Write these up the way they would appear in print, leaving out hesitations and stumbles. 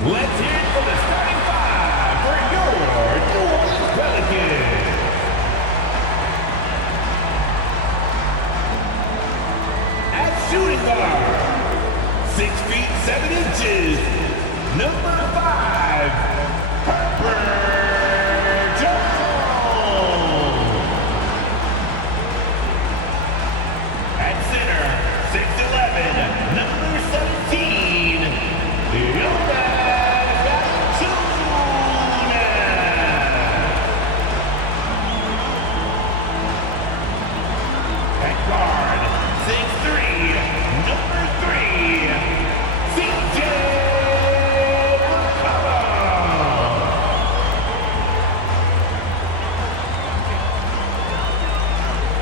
Let's hear it for the starting five for your New Orleans Pelicans. At shooting guard, 6 feet 7 inches, number 5, Jones. At center, 6'11", number 17, at guard, 6'3", number 3, CJ McCollum.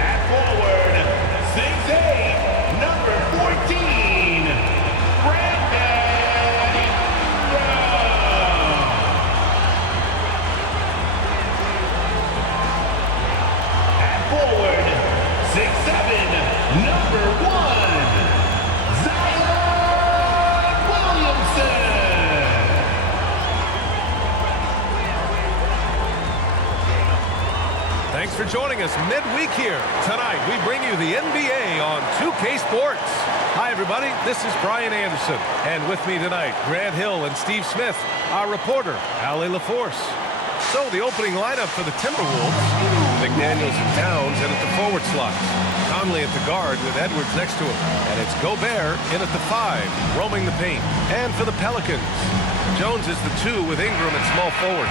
At forward, 6'8", number 14, Brandon Ingram. At forward, 6'7", number 1, Zion Williamson. Thanks for joining us midweek here. Tonight, we bring you the NBA on 2K Sports. Hi, everybody. This is Brian Anderson. And with me tonight, Grant Hill and Steve Smith, our reporter, Allie LaForce. So, the opening lineup for the Timberwolves. McDaniels and Towns in at the forward slots. Conley at the guard with Edwards next to him. And it's Gobert in at the 5, roaming the paint. And for the Pelicans, Jones is the 2 with Ingram at small forward.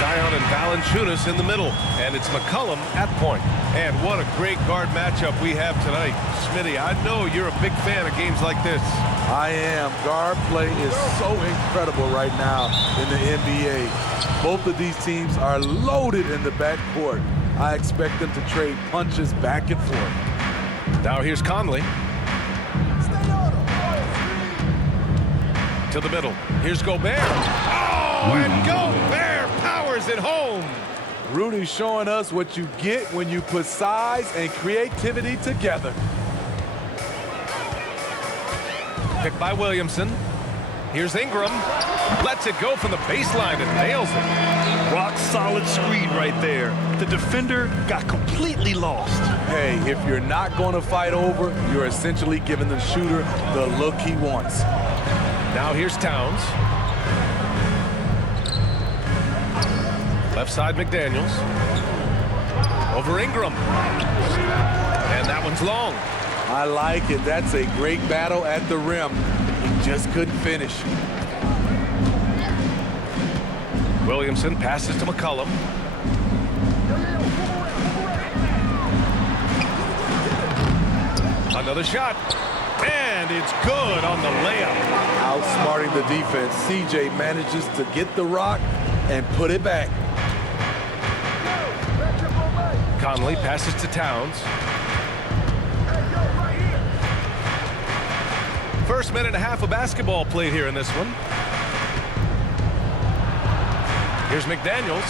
Zion and Valanciunas in the middle. And it's McCollum at point. And what a great guard matchup we have tonight. Smitty, I know you're a big fan of games like this. I am. Guard play is so incredible right now in the NBA. Both of these teams are loaded in the backcourt. I expect them to trade punches back and forth. Now here's Conley. To the middle. Here's Gobert. Oh, and Gobert powers it home. Rudy's showing us what you get when you put size and creativity together. Picked by Williamson. Here's Ingram. Lets it go from the baseline and nails it. Rock solid screen right there. The defender got completely lost. Hey, if you're not going to fight over, you're essentially giving the shooter the look he wants. Now here's Towns. Left side McDaniels. Over Ingram. And that one's long. I like it. That's a great battle at the rim. He just couldn't finish. Williamson passes to McCollum. Another shot. And it's good on the layup. Outsmarting the defense, CJ manages to get the rock and put it back. Conley passes to Towns. First minute and a half of basketball played here in this one. Here's McDaniels.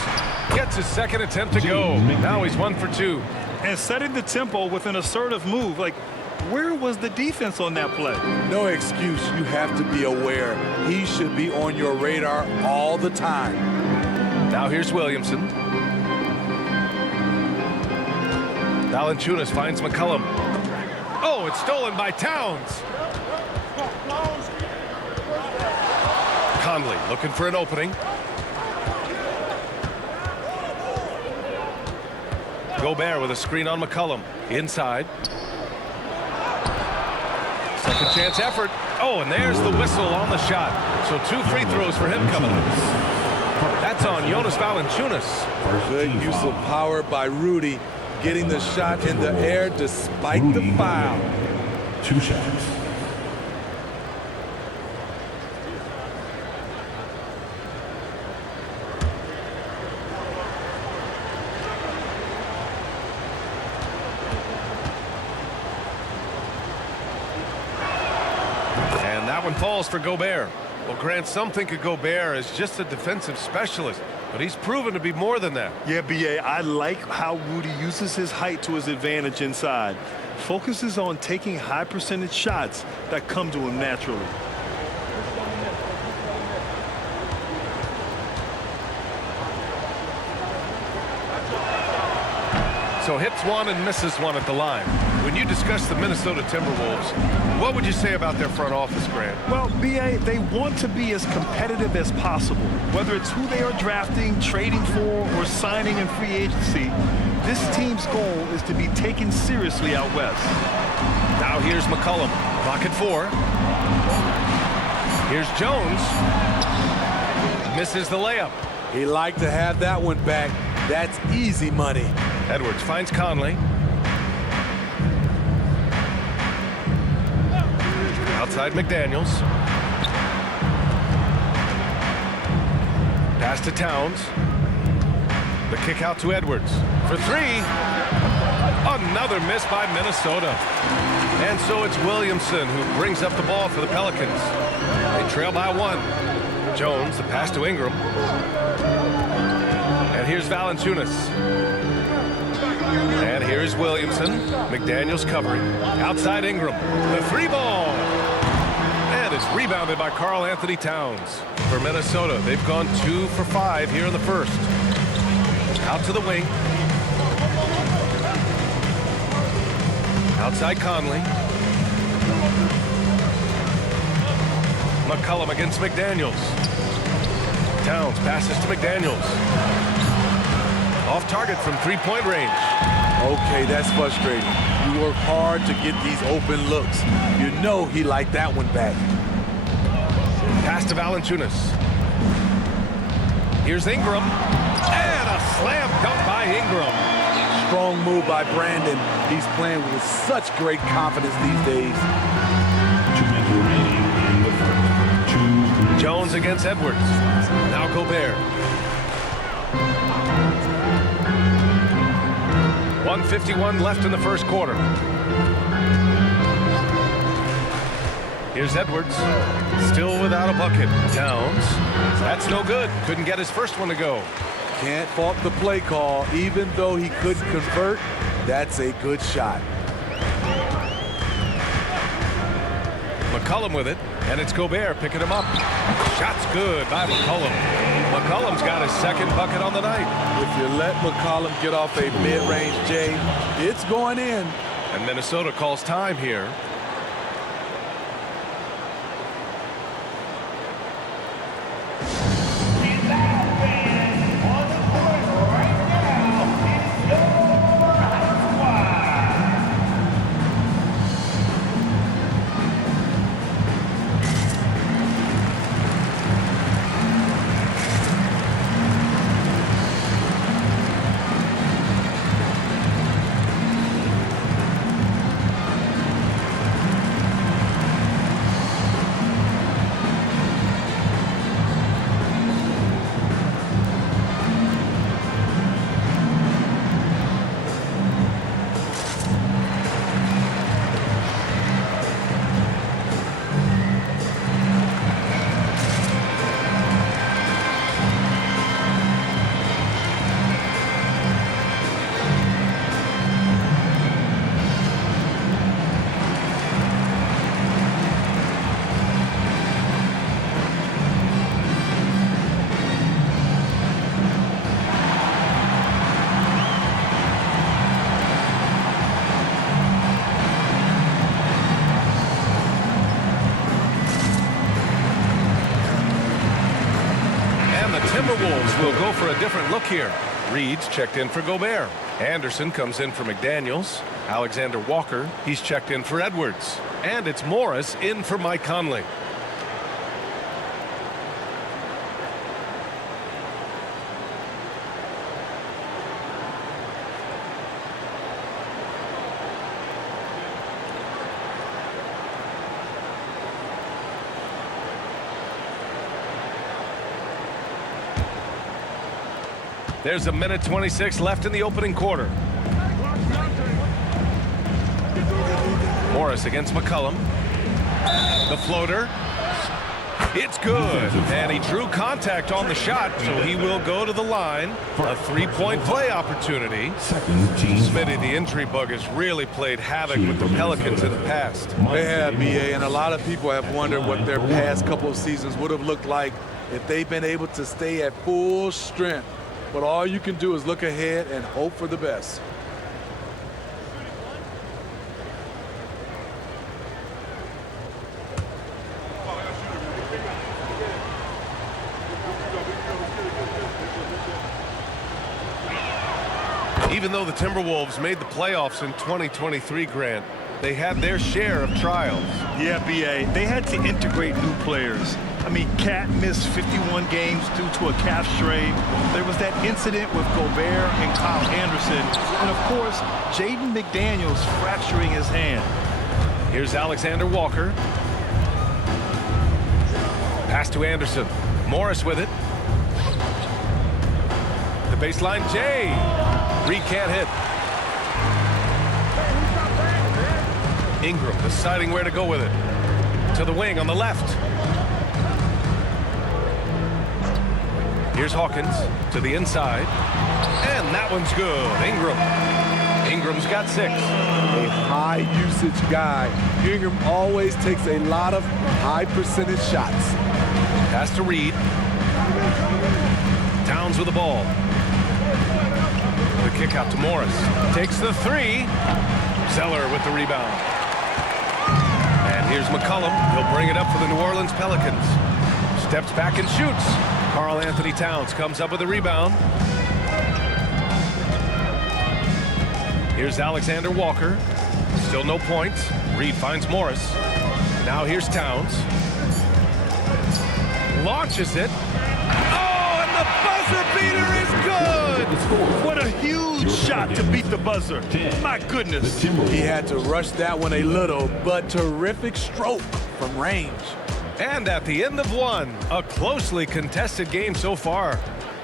Gets his second attempt to go. Now he's 1 for 2. And setting the tempo with an assertive move. Like, where was the defense on that play? No excuse. You have to be aware. He should be on your radar all the time. Now here's Williamson. Valanciunas finds McCollum. Oh, it's stolen by Towns. Conley looking for an opening. Gobert with a screen on McCollum. Inside. Second chance effort. Oh, and there's the whistle on the shot. So 2 free throws for him coming up. That's on Jonas Valanciunas. Good use of power by Rudy, getting the shot in the air despite the foul. 2 shots. And that one falls for Gobert. Well, Grant, some think of Gobert as just a defensive specialist, but he's proven to be more than that. Yeah, B.A., I like how Rudy uses his height to his advantage inside. Focuses on taking high percentage shots that come to him naturally. So hits one and misses one at the line. When you discuss the Minnesota Timberwolves, what would you say about their front office, Grant? Well, B.A., they want to be as competitive as possible. Whether it's who they are drafting, trading for, or signing in free agency, this team's goal is to be taken seriously out west. Now here's McCollum. Clock at 4. Here's Jones. Misses the layup. He liked to have that one back. That's easy money. Edwards finds Conley. Outside McDaniels. Pass to Towns. The kick out to Edwards. For 3. Another miss by Minnesota. And so it's Williamson who brings up the ball for the Pelicans. They trail by 1. Jones, the pass to Ingram. And here's Valanciunas. And here's Williamson. McDaniels covering. Outside Ingram. The 3 ball. And it's rebounded by Karl Anthony Towns. For Minnesota, they've gone 2 for 5 here in the first. Out to the wing. Outside Conley. McCollum against McDaniels. Towns passes to McDaniels. Off target from 3-point range. Okay, that's frustrating. You work hard to get these open looks. You know he liked that one back. Pass to Valanciunas. Here's Ingram. And a slam dunk by Ingram. Strong move by Brandon. He's playing with such great confidence these days. 2 minutes remaining in the first. 2. Jones against Edwards. Now Gobert. 1:51 left in the first quarter. Here's Edwards. Still without a bucket. Towns. That's no good. Couldn't get his first one to go. Can't fault the play call. Even though he couldn't convert, that's a good shot. McCollum with it, and it's Gobert picking him up. Shot's good by McCollum. McCollum's got his second bucket on the night. If you let McCollum get off a mid-range J, it's going in. And Minnesota calls time here. Timberwolves will go for a different look here. Reed's checked in for Gobert. Anderson comes in for McDaniels. Alexander Walker, he's checked in for Edwards. And it's Morris in for Mike Conley. There's a minute 26 left in the opening quarter. Morris against McCollum. The floater. It's good. And he drew contact on the shot, so he will go to the line. A three-point play opportunity. Smitty, the injury bug has really played havoc with the Pelicans in the past. They have, BA, and a lot of people have wondered what their past couple of seasons would have looked like if they've been able to stay at full strength. But all you can do is look ahead and hope for the best. Even though the Timberwolves made the playoffs in 2023, Grant, they had their share of trials. Yeah, B.A. They had to integrate new players. I mean, Cat missed 51 games due to a calf strain. There was that incident with Gobert and Kyle Anderson. And, of course, Jaden McDaniels fracturing his hand. Here's Alexander Walker. Pass to Anderson. Morris with it. The baseline, Jay. Reed can't hit. Ingram deciding where to go with it. To the wing on the left. Here's Hawkins to the inside. And that one's good. Ingram's got 6. A high usage guy. Ingram always takes a lot of high percentage shots. Pass to Reed. Towns with the ball. The kick out to Morris. Takes the 3. Zeller with the rebound. And here's McCollum. He'll bring it up for the New Orleans Pelicans. Steps back and shoots. Karl Anthony Towns comes up with the rebound. Here's Alexander Walker. Still no points. Reed finds Morris. Now here's Towns. Launches it. Oh, and the buzzer beater is good! What a huge shot to beat the buzzer. My goodness. He had to rush that one a little, but terrific stroke from range. And at the end of one, a closely contested game so far.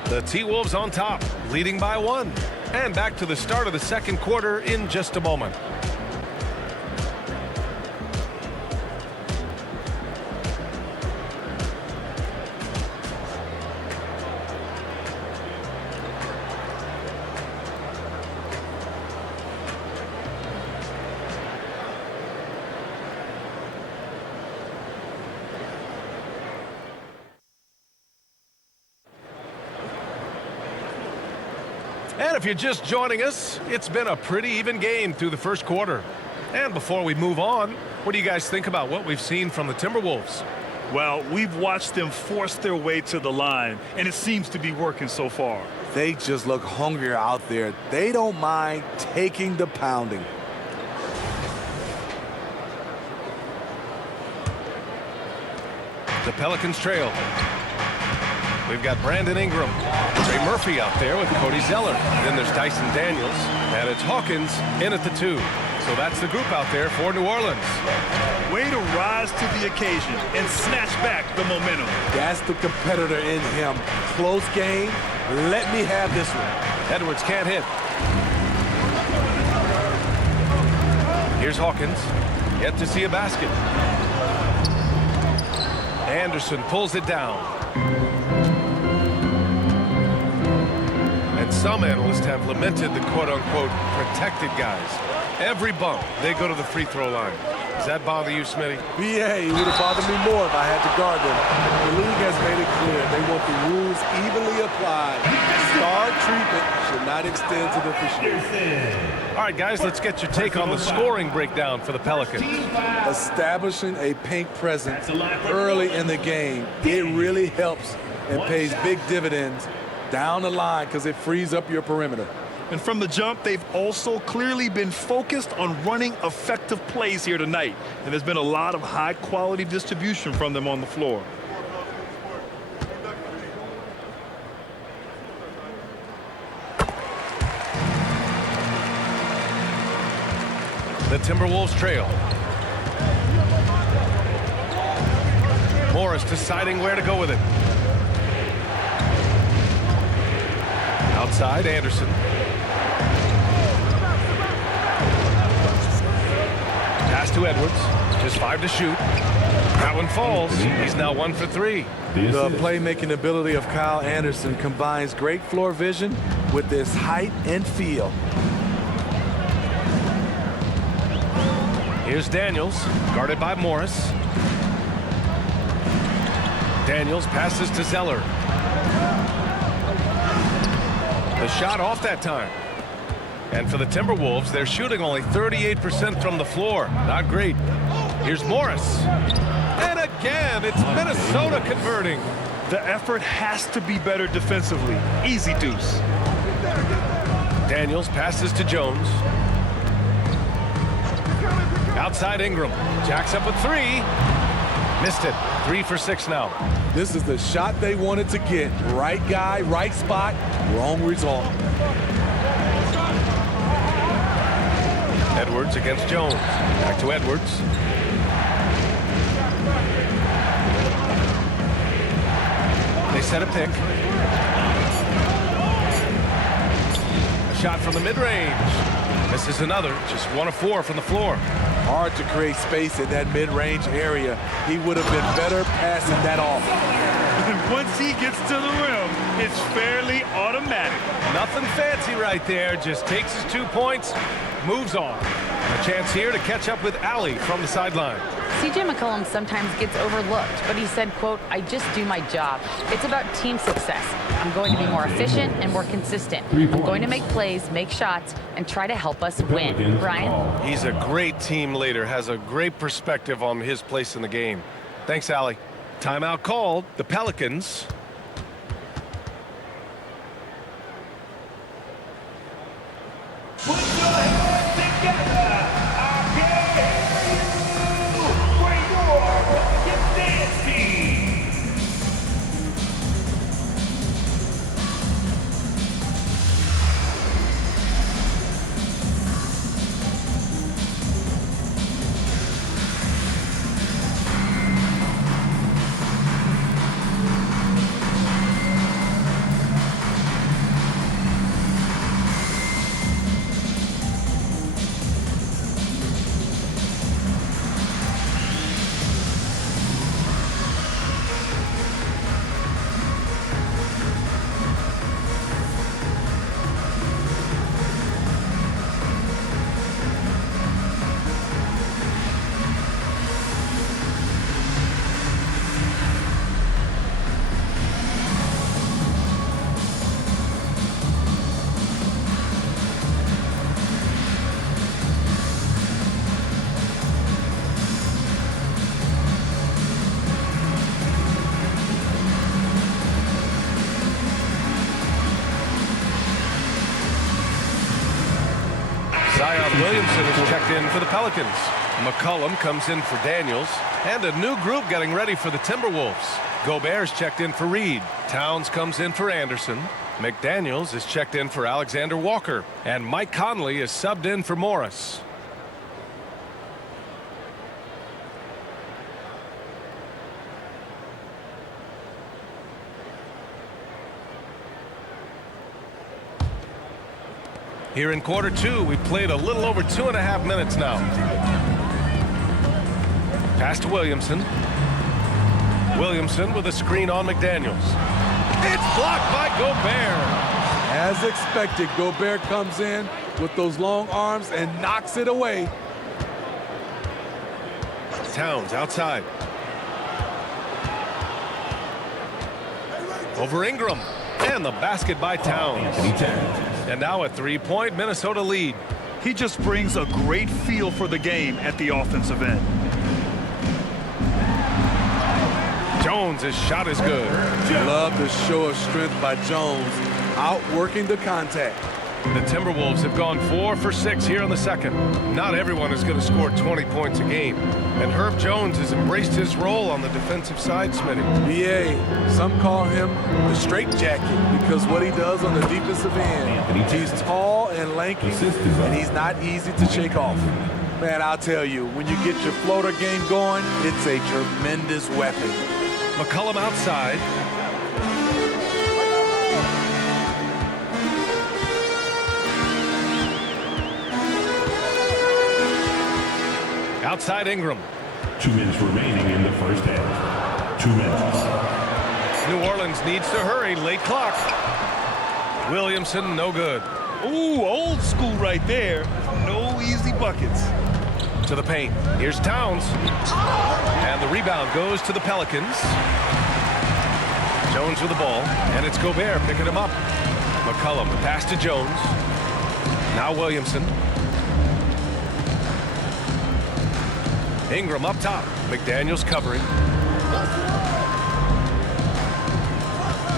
The T-Wolves on top, leading by 1. And back to the start of the second quarter in just a moment. And if you're just joining us, it's been a pretty even game through the first quarter. And before we move on, what do you guys think about what we've seen from the Timberwolves? Well, we've watched them force their way to the line, and it seems to be working so far. They just look hungrier out there. They don't mind taking the pounding. The Pelicans trail. We've got Brandon Ingram, Trey Murphy out there with Cody Zeller. Then there's Dyson Daniels, and it's Hawkins in at the 2. So that's the group out there for New Orleans. Way to rise to the occasion and snatch back the momentum. That's the competitor in him. Close game. Let me have this one. Edwards can't hit. Here's Hawkins. Yet to see a basket. Anderson pulls it down. And some analysts have lamented the quote-unquote protected guys. Every bump, they go to the free throw line. Does that bother you, Smitty? BA, it would have bothered me more if I had to guard them. The league has made it clear they want the rules evenly applied. Star treatment should not extend to the officials. All right, guys, let's get your take on the scoring breakdown for the Pelicans. Establishing a paint presence early in the game, it really helps and pays big dividends down the line because it frees up your perimeter. And from the jump, they've also clearly been focused on running effective plays here tonight. And there's been a lot of high-quality distribution from them on the floor. The Timberwolves trail. Morris deciding where to go with it. Outside, Anderson. Pass to Edwards. Just 5 to shoot. That one falls. He's now 1 for 3. The playmaking ability of Kyle Anderson combines great floor vision with his height and feel. Here's Daniels, guarded by Morris. Daniels passes to Zeller. The shot off that time. And for the Timberwolves, they're shooting only 38% from the floor. Not great. Here's Morris. And again, it's Minnesota converting. The effort has to be better defensively. Easy deuce. Daniels passes to Jones. Outside Ingram. Jacks up a three. Missed it. 3 for 6 now. This is the shot they wanted to get. Right guy, right spot, wrong result. Edwards against Jones. Back to Edwards. They set a pick. A shot from the mid-range. Misses another. Just 1 of 4 from the floor. Hard to create space in that mid-range area. He would have been better passing that off. And once he gets to the rim, it's fairly automatic. Nothing fancy right there. Just takes his 2 points, moves on. A chance here to catch up with Allie from the sideline. C.J. McCollum sometimes gets overlooked, but he said, quote, "I just do my job. It's about team success. I'm going to be more efficient and more consistent. I'm going to make plays, make shots, and try to help us win." Brian? He's a great team leader, has a great perspective on his place in the game. Thanks, Allie. Timeout called. The Pelicans. Put your hands together. I can hear you. For your dance team. Zion Williamson is checked in for the Pelicans. McCollum comes in for Daniels. And a new group getting ready for the Timberwolves. Gobert's checked in for Reed. Towns comes in for Anderson. McDaniels is checked in for Alexander Walker. And Mike Conley is subbed in for Morris. Here in quarter 2, we've played a little over 2.5 minutes now. Pass to Williamson. Williamson with a screen on McDaniels. It's blocked by Gobert. As expected, Gobert comes in with those long arms and knocks it away. Towns outside. Over Ingram. And the basket by Towns. And now a 3-point Minnesota lead. He just brings a great feel for the game at the offensive end. Jones, his shot is good. Love the show of strength by Jones, outworking the contact. The Timberwolves have gone 4 for 6 here in the second. Not everyone is going to score 20 points a game. And Herb Jones has embraced his role on the defensive side, Smitty. BA, some call him the straitjacket because what he does on the defensive end. He's tall and lanky, and he's not easy to shake off. Man, I'll tell you, when you get your floater game going, it's a tremendous weapon. McCollum outside. Outside Ingram. 2 minutes remaining in the first half. 2 minutes. New Orleans needs to hurry. Late clock. Williamson, no good. Ooh, old school right there. No easy buckets. To the paint. Here's Towns. And the rebound goes to the Pelicans. Jones with the ball. And it's Gobert picking him up. McCollum, the pass to Jones. Now Williamson. Ingram up top. McDaniels covering.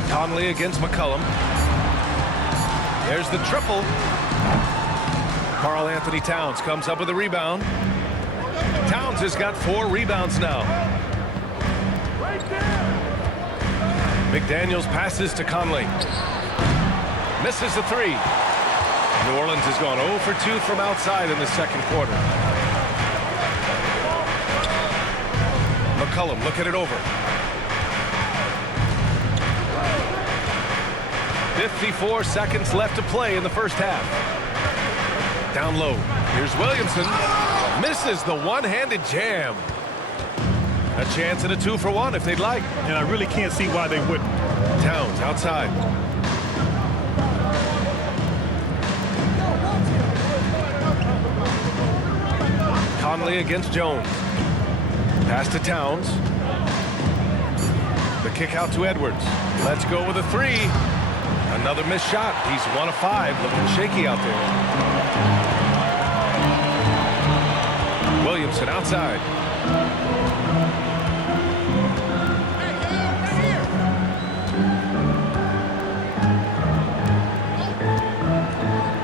Conley against McCollum. There's the triple. Karl Anthony Towns comes up with a rebound. Towns has got 4 rebounds now. McDaniels passes to Conley. Misses the 3. New Orleans has gone 0 for 2 from outside in the second quarter. McCollum looking it over. 54 seconds left to play in the first half. Down low. Here's Williamson. Misses the one-handed jam. A chance at a 2-for-1 if they'd like. And I really can't see why they wouldn't. Towns outside. Conley against Jones. Pass to Towns. The kick out to Edwards. Let's go with a 3. Another missed shot. He's 1 of 5. Looking shaky out there. Williamson outside.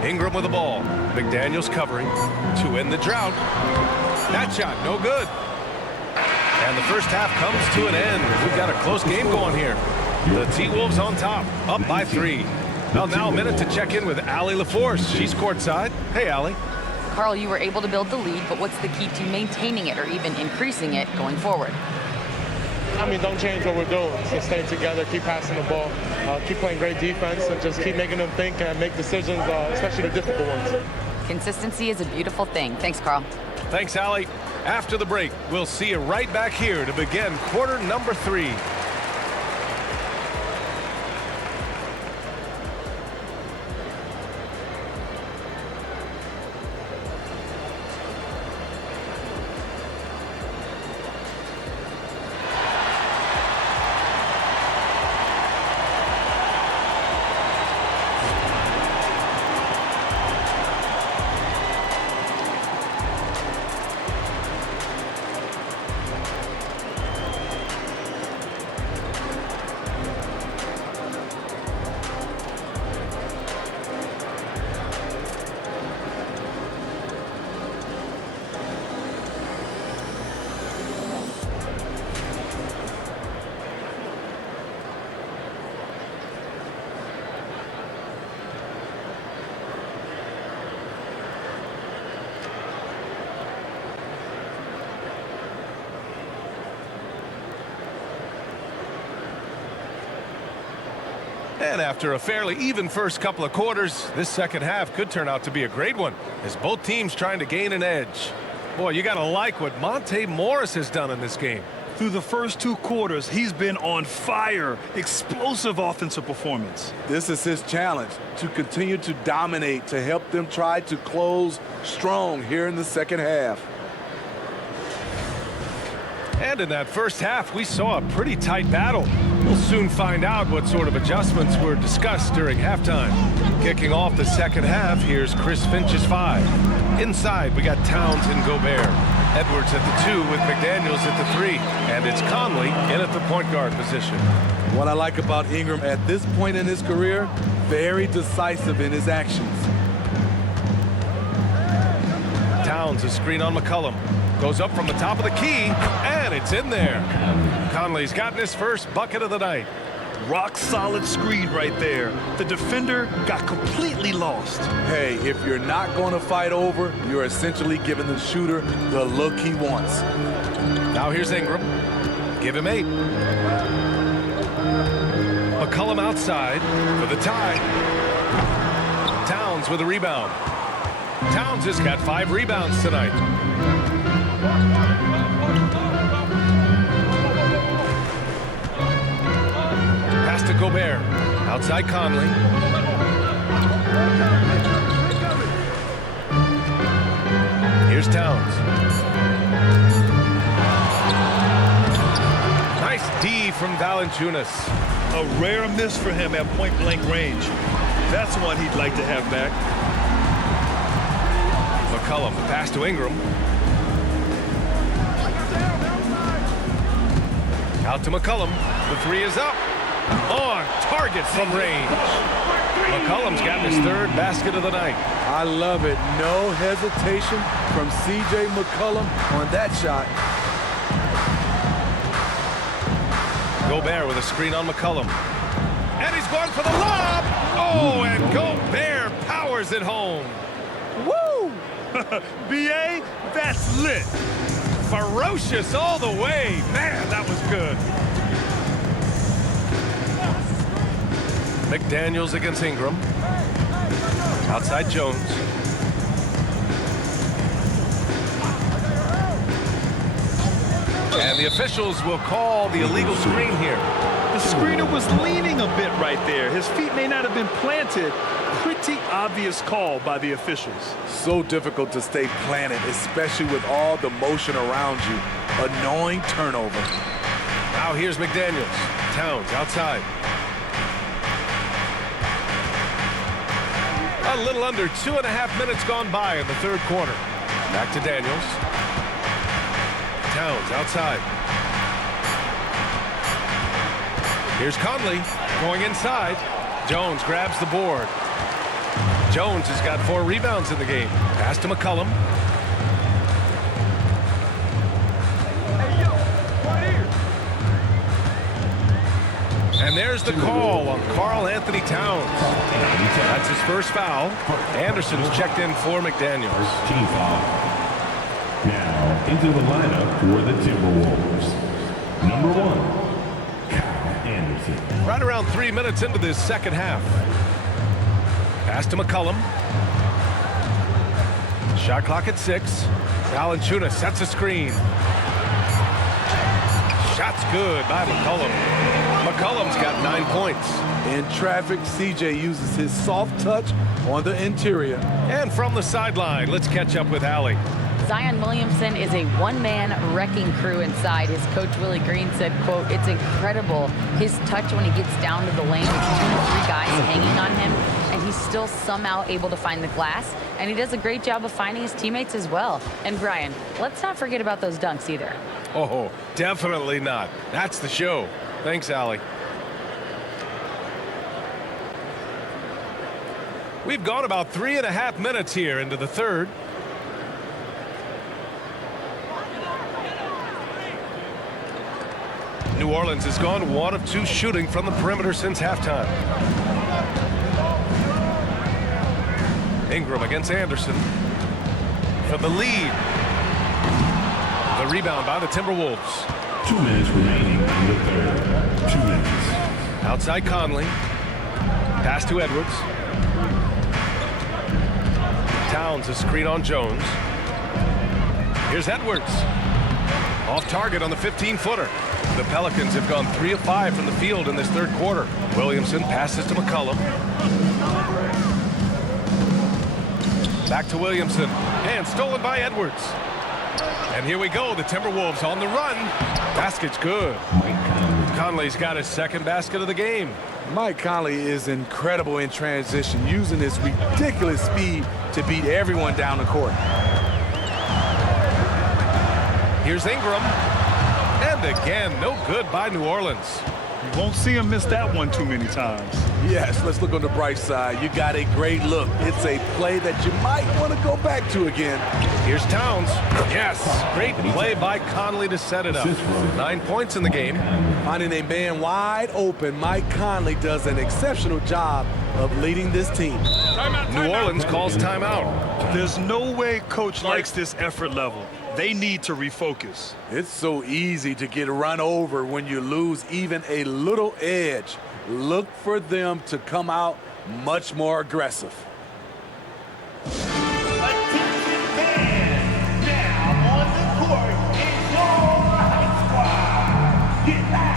Ingram with the ball. McDaniels covering to end the drought. That shot no good. And the first half comes to an end. We've got a close game going here. The T-Wolves on top, up by 3. Well, now a minute to check in with Allie LaForce. She's courtside. Hey, Allie. Carl, you were able to build the lead, but what's the key to maintaining it or even increasing it going forward? I mean, don't change what we're doing. Just stay together, keep passing the ball, keep playing great defense, and just keep making them think and make decisions, especially the difficult ones. Consistency is a beautiful thing. Thanks, Carl. Thanks, Allie. After the break, we'll see you right back here to begin quarter number 3. And after a fairly even first couple of quarters, this second half could turn out to be a great one as both teams trying to gain an edge. Boy, you got to like what Monte Morris has done in this game. Through the first 2 quarters, he's been on fire. Explosive offensive performance. This is his challenge, to continue to dominate, to help them try to close strong here in the second half. And in that first half, we saw a pretty tight battle. We'll soon find out what sort of adjustments were discussed during halftime. Kicking off the second half, here's Chris Finch's 5. Inside, we got Towns and Gobert. Edwards at the 2 with McDaniels at the 3. And it's Conley in at the point guard position. What I like about Ingram at this point in his career, very decisive in his actions. Towns, a screen on McCollum. Goes up from the top of the key, and it's in there. Conley's gotten his first bucket of the night. Rock solid screen right there. The defender got completely lost. Hey, if you're not going to fight over, you're essentially giving the shooter the look he wants. Now here's Ingram. Give him 8. McCollum outside for the tie. Towns with a rebound. Towns has got 5 rebounds tonight. Pass to Gobert. Outside Conley. Here's Towns. Nice D from Valanciunas. A rare miss for him at point-blank range. That's one he'd like to have back. McCollum, pass to Ingram. Out to McCollum. The 3 is up. On target from range. McCollum's gotten his third basket of the night. I love it. No hesitation from C.J. McCollum on that shot. Gobert with a screen on McCollum. And he's going for the lob. Oh, and Gobert powers it home. Woo! B.A., that's lit. Ferocious all the way. Man, that was good. McDaniels against Ingram. Outside Jones. And the officials will call the illegal screen here. The screener was leaning a bit right there. His feet may not have been planted. Pretty obvious call by the officials. So difficult to stay planted, especially with all the motion around you. Annoying turnover. Now here's McDaniels. Towns outside. A little under 2.5 minutes gone by in the third quarter. Back to Daniels. Towns outside. Here's Conley going inside. Jones grabs the board. Jones has got 4 rebounds in the game. Pass to McCollum. And there's the call on Karl Anthony Towns. That's his first foul. Anderson's checked in for McDaniels. Team foul. Now into the lineup for the Timberwolves. Number 1, Kyle Anderson. Right around 3 minutes into this second half. Pass to McCollum. Shot clock at 6. Valanciunas sets a screen. Shot's good by McCollum. McCollum's got 9 points. In traffic, CJ uses his soft touch on the interior. And from the sideline, let's catch up with Allie. Zion Williamson is a one-man wrecking crew inside. His coach, Willie Green, said, quote, "It's incredible his touch when he gets down to the lane with 2 to 3 guys hanging on him, and he's still somehow able to find the glass, and he does a great job of finding his teammates as well." And Brian, let's not forget about those dunks either. Oh, definitely not. That's the show. Thanks, Allie. We've gone about 3.5 minutes here into the third. New Orleans has gone 1 of 2 shooting from the perimeter since halftime. Ingram against Anderson for the lead. The rebound by the Timberwolves. 2 minutes remaining in the third. 2 minutes. Outside Conley. Pass to Edwards. Towns a screen on Jones. Here's Edwards. Off target on the 15-footer. The Pelicans have gone 3 of 5 from the field in this third quarter. Williamson passes to McCollum. Back to Williamson. And stolen by Edwards. And here we go. The Timberwolves on the run. Basket's good. Conley's got his second basket of the game. Mike Conley is incredible in transition, using his ridiculous speed to beat everyone down the court. Here's Ingram. And again, no good by New Orleans. You won't see him miss that one too many times. Yes, let's look on the bright side. You got a great look. It's a play that you might want to go back to again. Here's Towns. Yes, great play by Conley to set it up. 9 points in the game. Finding a man wide open, Mike Conley does an exceptional job of leading this team. New Orleans calls timeout. There's no way coach likes this effort level. They need to refocus. It's so easy to get run over when you lose even a little edge. Look for them to come out much more aggressive. Attention fans, now on the court is your high squad. Get back.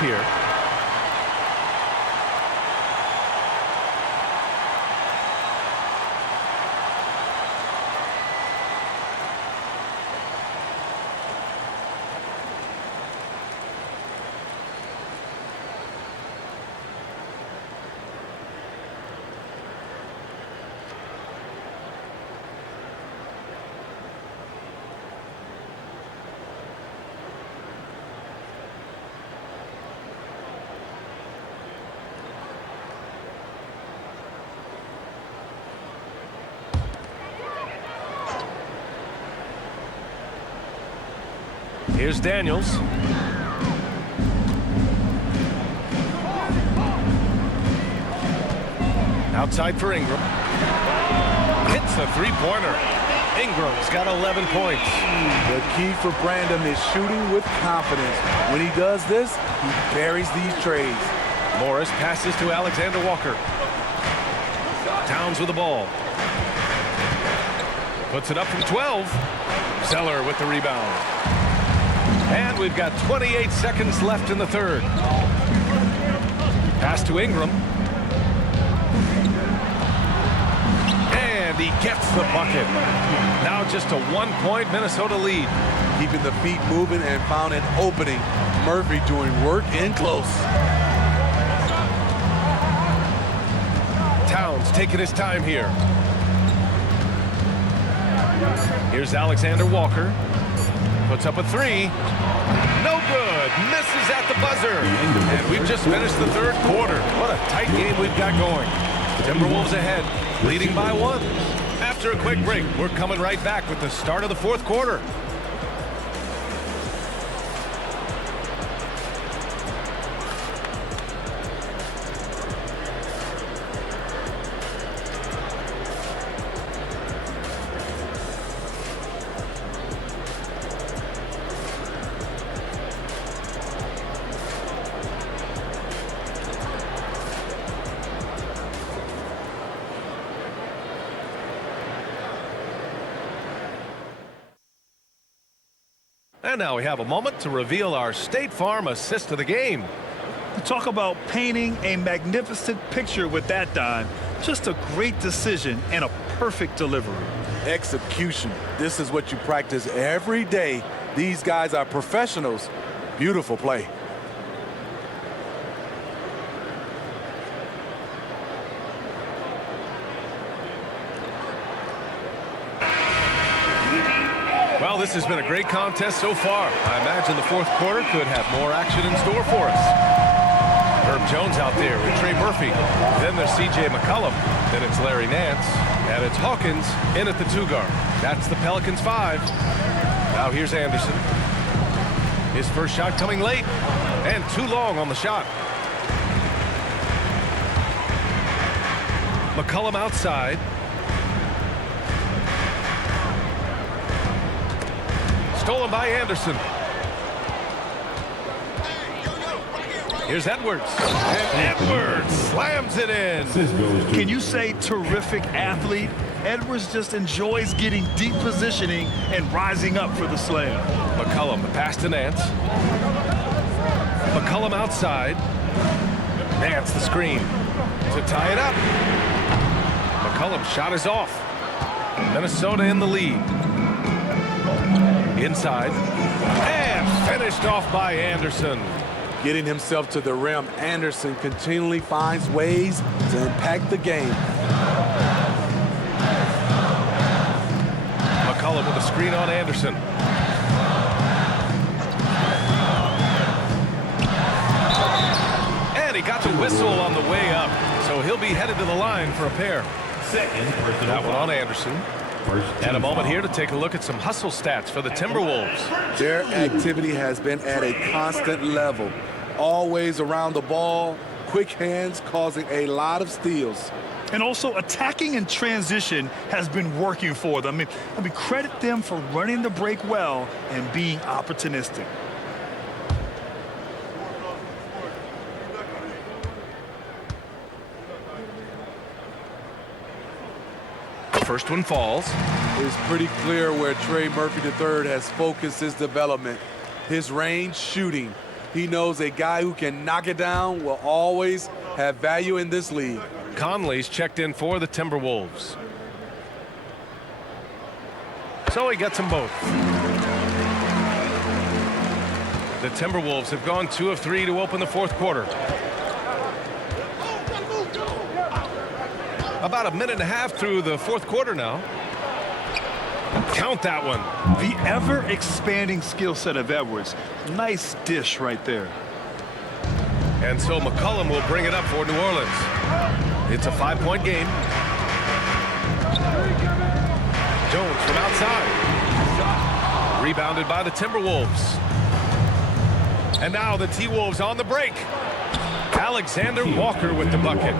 here. Here's Daniels. Outside for Ingram. Hits a three-pointer. Ingram's got 11 points. The key for Brandon is shooting with confidence. When he does this, he buries these trays. Morris passes to Alexander Walker. Towns with the ball. Puts it up from 12. Zeller with the rebound. And we've got 28 seconds left in the third. Pass to Ingram. And he gets the bucket. Now just a 1-point Minnesota lead. Keeping the feet moving and found an opening. Murphy doing work in close. Towns taking his time here. Here's Alexander Walker. Puts up a three. No good. Misses at the buzzer. And we've just finished the third quarter. What a tight game we've got going. Timberwolves ahead, leading by 1. After a quick break, we're coming right back with the start of the fourth quarter. And now we have a moment to reveal our State Farm assist of the game. Talk about painting a magnificent picture with that dime. Just a great decision and a perfect delivery. Execution. This is what you practice every day. These guys are professionals. Beautiful play. Well, this has been a great contest so far. I imagine the fourth quarter could have more action in store for us. Herb Jones out there with Trey Murphy. Then there's C.J. McCollum. Then it's Larry Nance. And it's Hawkins in at the 2 guard. That's the Pelicans 5. Now here's Anderson. His first shot coming late. And too long on the shot. McCollum outside. Stolen by Anderson. Here's Edwards. And Edwards slams it in. Can you say terrific athlete? Edwards just enjoys getting deep positioning and rising up for the slam. McCollum, the pass to Nance. McCollum outside. Nance the screen to tie it up. McCollum's shot is off. Minnesota in the lead. Inside. And finished off by Anderson. Getting himself to the rim, Anderson continually finds ways to impact the game. McCollum with a screen on Anderson. And he got the whistle on the way up. So he'll be headed to the line for a pair. That one on Anderson. And a moment here to take a look at some hustle stats for the Timberwolves. Their activity has been at a constant level. Always around the ball, quick hands causing a lot of steals. And also attacking in transition has been working for them. I mean, credit them for running the break well and being opportunistic. First one falls. It's pretty clear where Trey Murphy III has focused his development. His range shooting, He knows a guy who can knock it down will always have value in this league. Conley's checked in for the Timberwolves. So he gets them both. The Timberwolves have gone 2 of 3 to open the fourth quarter. About a minute and a half through the fourth quarter now. Count that one. The ever-expanding skill set of Edwards. Nice dish right there. And so McCollum will bring it up for New Orleans. It's a 5-point game. Jones from outside. Rebounded by the Timberwolves. And now the T-Wolves on the break. Alexander Walker with the bucket.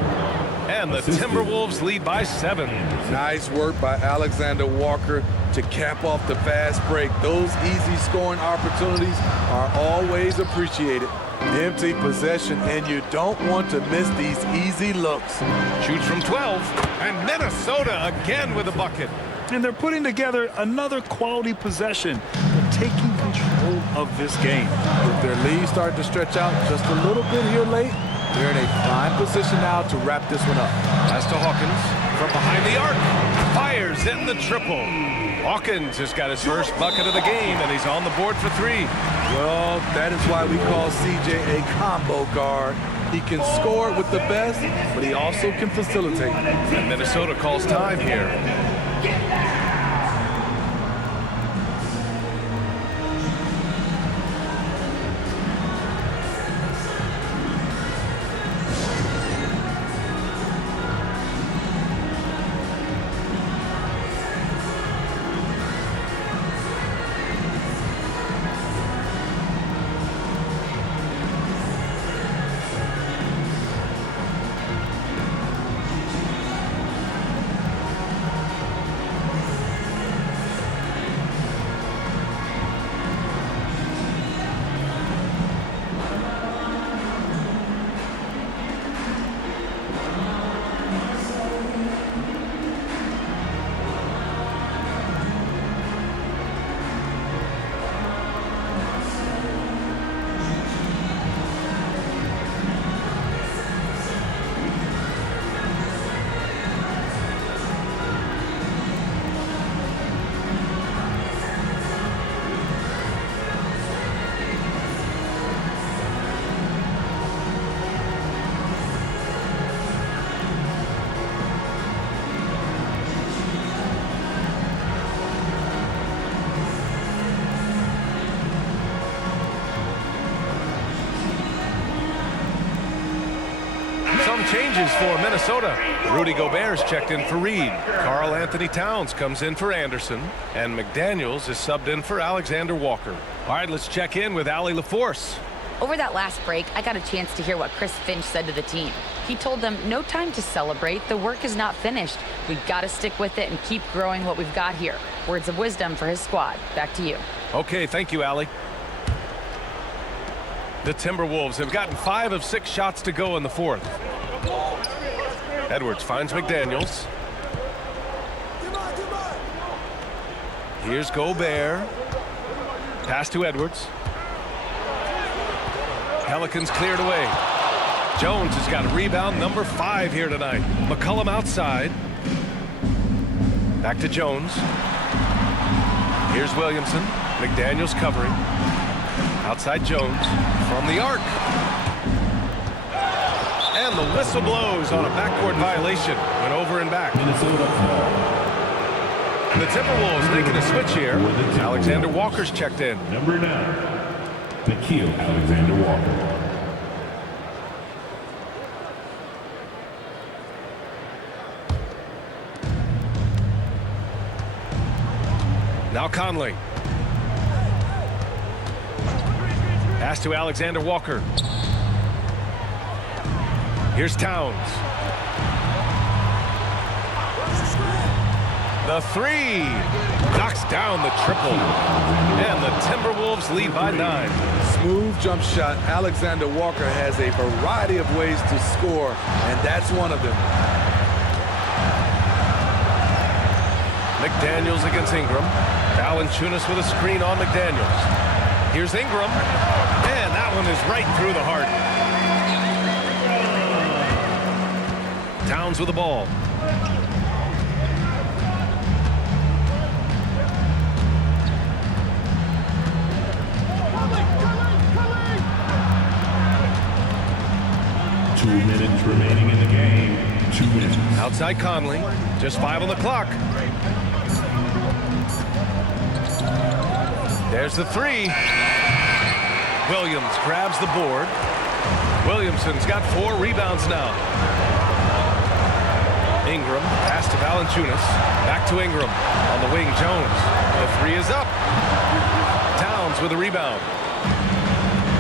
And the Timberwolves lead by 7. Nice work by Alexander Walker to cap off the fast break. Those easy scoring opportunities are always appreciated. Empty possession, and you don't want to miss these easy looks. Shoots from 12. And Minnesota again with a bucket. And they're putting together another quality possession. They're taking control of this game. With their lead starting to stretch out just a little bit here late, they're in a fine position now to wrap this one up. Pass to Hawkins from behind the arc. Fires in the triple. Hawkins has got his first bucket of the game, and he's on the board for 3. Well, that is why we call CJ a combo guard. He can score with the best, but he also can facilitate. And Minnesota calls time here. Some changes for Minnesota. Rudy Gobert's checked in for Reed. Karl Anthony Towns comes in for Anderson. And McDaniels is subbed in for Alexander Walker. All right, let's check in with Allie LaForce. Over that last break, I got a chance to hear what Chris Finch said to the team. He told them, no time to celebrate. The work is not finished. We've got to stick with it and keep growing what we've got here. Words of wisdom for his squad. Back to you. Okay, thank you, Allie. The Timberwolves have gotten 5 of 6 shots to go in the fourth. Edwards finds McDaniels. Here's Gobert. Pass to Edwards. Pelicans cleared away. Jones has got rebound number 5 here tonight. McCollum outside. Back to Jones. Here's Williamson. McDaniels covering. Outside Jones from the arc. And the whistle blows on a backcourt violation. Went over and back. The Timberwolves making a switch here. Alexander Walker's checked in. Number 9, Nickeil Alexander-Walker. Now Conley. Pass to Alexander Walker. Here's Towns. The 3 knocks down the triple. And the Timberwolves lead by 9. Smooth jump shot. Alexander Walker has a variety of ways to score, and that's one of them. McDaniels against Ingram. Valanciunas with a screen on McDaniels. Here's Ingram. And now That one is right through the heart. Towns with the ball. Minutes remaining in the game. 2 minutes. Outside Conley. Just 5 on the clock. There's the 3. Williams grabs the board. Williamson's got 4 rebounds now. Ingram, pass to Valanciunas. Back to Ingram. On the wing, Jones. The 3 is up. Towns with a rebound.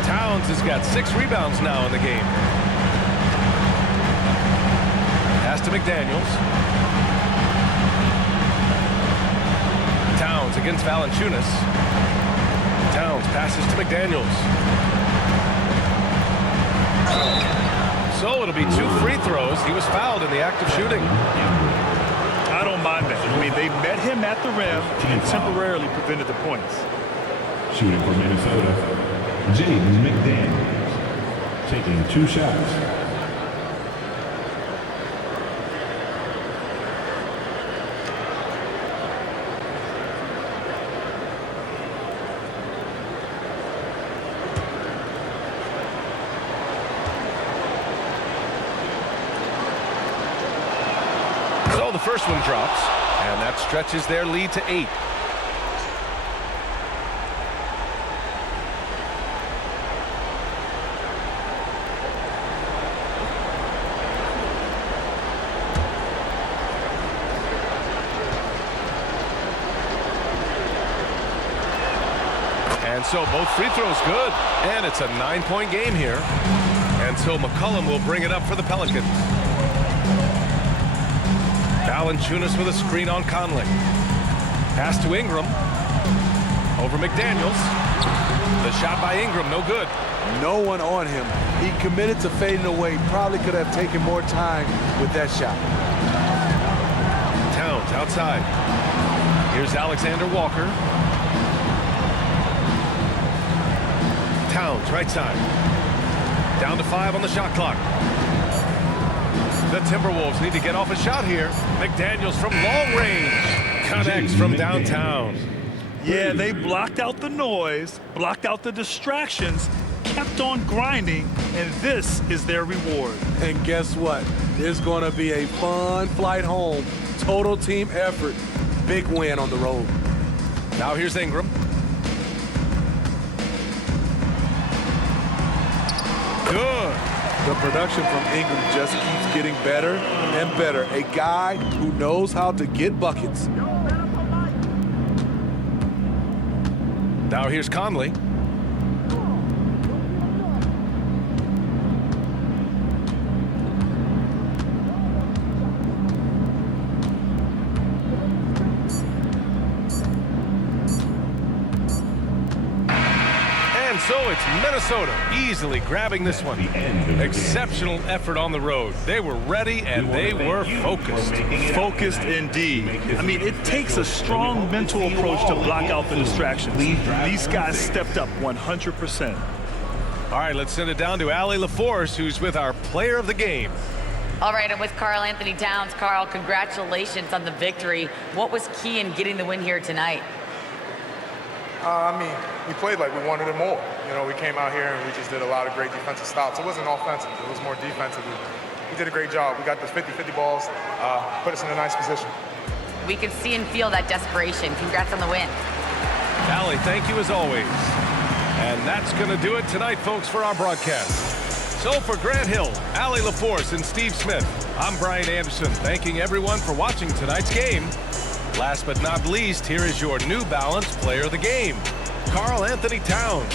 Towns has got 6 rebounds now in the game. Pass to McDaniels. Towns against Valanciunas. Towns passes to McDaniels. So it'll be 2 free throws. He was fouled in the act of shooting. I don't mind that. I mean, they met him at the rim and temporarily prevented the points. Shooting for Minnesota, Jaden McDaniels, taking 2 shots. So the first one drops, and that stretches their lead to 8. And so both free throws good, and it's a 9-point game here. And so McCollum will bring it up for the Pelicans. Valanciunas with a screen on Conley. Pass to Ingram. Over McDaniels. The shot by Ingram, no good. No one on him. He committed to fading away. Probably could have taken more time with that shot. Towns outside. Here's Alexander Walker. Towns, right side. Down to 5 on the shot clock. The Timberwolves need to get off a shot here. McDaniels from long range. Connects from downtown. Yeah, they blocked out the noise, blocked out the distractions, kept on grinding, and this is their reward. And guess what? There's going to be a fun flight home. Total team effort. Big win on the road. Now here's Ingram. Good. The production from Ingram just keeps getting better and better. A guy who knows how to get buckets. Now here's Conley. And so it's Minnesota easily grabbing this one. Exceptional effort on the road. They were ready and they were focused. Focused indeed. I mean, it takes a strong mental approach to block out the distractions. These guys stepped up 100%. All right, let's send it down to Allie LaForce, who's with our player of the game. All right, I'm with Karl Anthony Towns. Karl, congratulations on the victory. What was key in getting the win here tonight? I mean, we played like we wanted it more. You know, we came out here and we just did a lot of great defensive stops. It wasn't offensive. It was more defensive. We did a great job. We got the 50-50 balls, put us in a nice position. We could see and feel that desperation. Congrats on the win. Allie, thank you as always. And that's going to do it tonight, folks, for our broadcast. So for Grant Hill, Allie LaForce, and Steve Smith, I'm Brian Anderson, thanking everyone for watching tonight's game. Last but not least, here is your New Balance player of the game, Karl Anthony Towns.